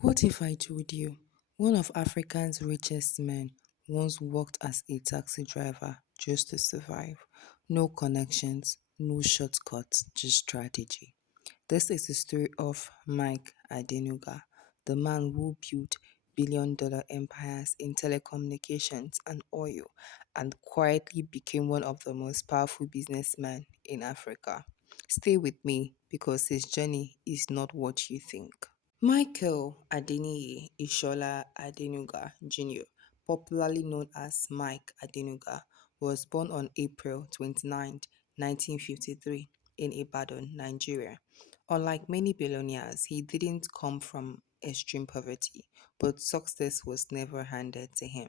What if I told you one of Africa's richest men once worked as a taxi driver just to survive? No connections, no shortcuts, just strategy. This is the story of Mike Adenuga, the man who built billion-dollar empires in telecommunications and oil and quietly became one of the most powerful businessmen in Africa. Stay with me because his journey is not what you think. Michael Adeniyi Ishola Adenuga Jr., popularly known as Mike Adenuga, was born on April 29, 1953 in Ibadan, Nigeria. Unlike many billionaires, he didn't come from extreme poverty, but success was never handed to him.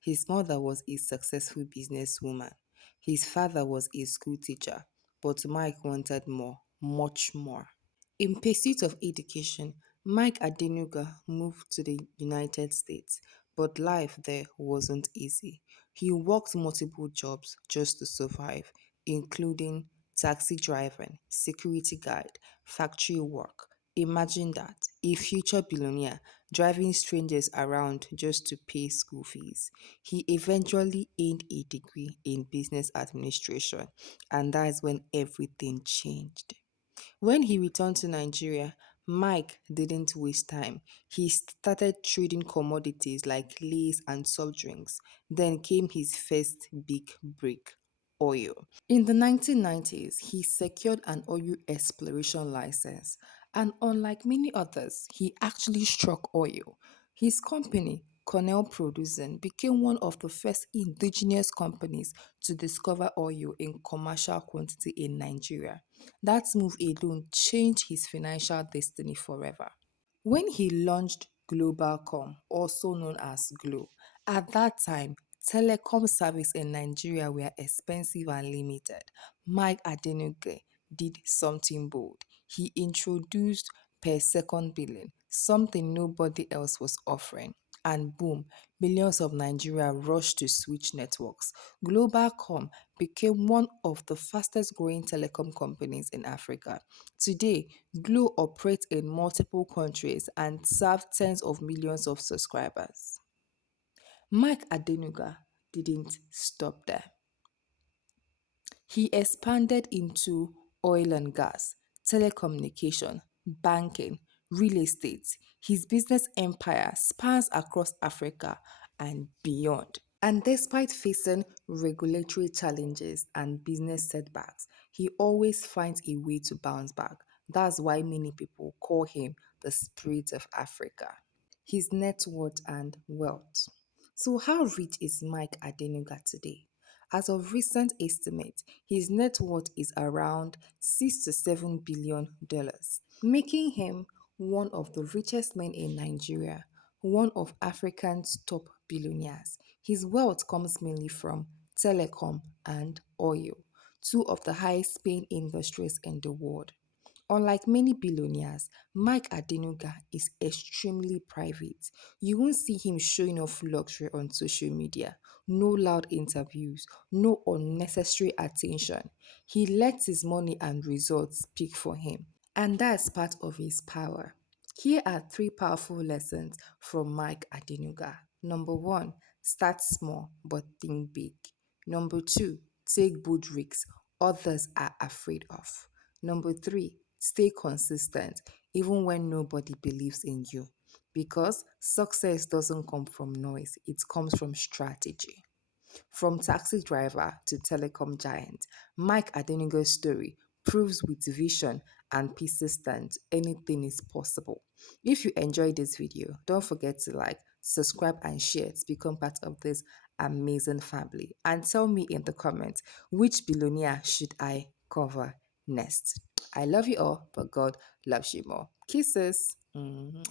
His mother was a successful businesswoman. His father was a school teacher, but Mike wanted more, much more. In pursuit of education, Mike Adenuga moved to the United States, but life there wasn't easy. He worked multiple jobs just to survive, including taxi driving, security guard, factory work. Imagine that, a future billionaire driving strangers around just to pay school fees. He eventually earned a degree in business administration, and that's when everything changed. When he returned to Nigeria, Mike didn't waste time. He started trading commodities like lace and soft drinks. Then came his first big break, oil. In the 1990s, he secured an oil exploration license, and unlike many others, he actually struck oil. His company, Conoil Producing, became one of the first indigenous companies to discover oil in commercial quantity in Nigeria. That move alone changed his financial destiny forever. When he launched Globacom, also known as Glo, at that time, telecom service in Nigeria were expensive and limited. Mike Adenuga did something bold. He introduced per second billing, something nobody else was offering. And boom, millions of Nigeria rushed to switch networks. Globacom became one of the fastest growing telecom companies in Africa. Today, Glo operates in multiple countries and serves tens of millions of subscribers. Mike Adenuga didn't stop there. He expanded into oil and gas, telecommunication, banking, real estate. His business empire spans across Africa and beyond. And despite facing regulatory challenges and business setbacks, he always finds a way to bounce back. That's why many people call him the spirit of Africa. His net worth and wealth. So, how rich is Mike Adenuga today? As of recent estimates, his net worth is around $6 to $7 billion, making him one of the richest men in Nigeria, one of Africa's top billionaires. His wealth comes mainly from telecom and oil, two of the highest paying industries in the world. Unlike many billionaires, Mike Adenuga is extremely private. You won't see him showing off luxury on social media. No loud interviews, no unnecessary attention. He lets his money and results speak for him. And that's part of his power. Here are three powerful lessons from Mike Adenuga. Number one, start small but think big. Number two, take bold risks others are afraid of. Number three, stay consistent even when nobody believes in you. Because success doesn't come from noise, it comes from strategy. From taxi driver to telecom giant, Mike Adenuga's story proves with vision and persistence anything is possible. If you enjoyed this video, don't forget to like, subscribe, and share to become part of this amazing family. And tell me in the comments which billionaire should I cover next. I love you all, but God loves you more. Kisses. Mwah.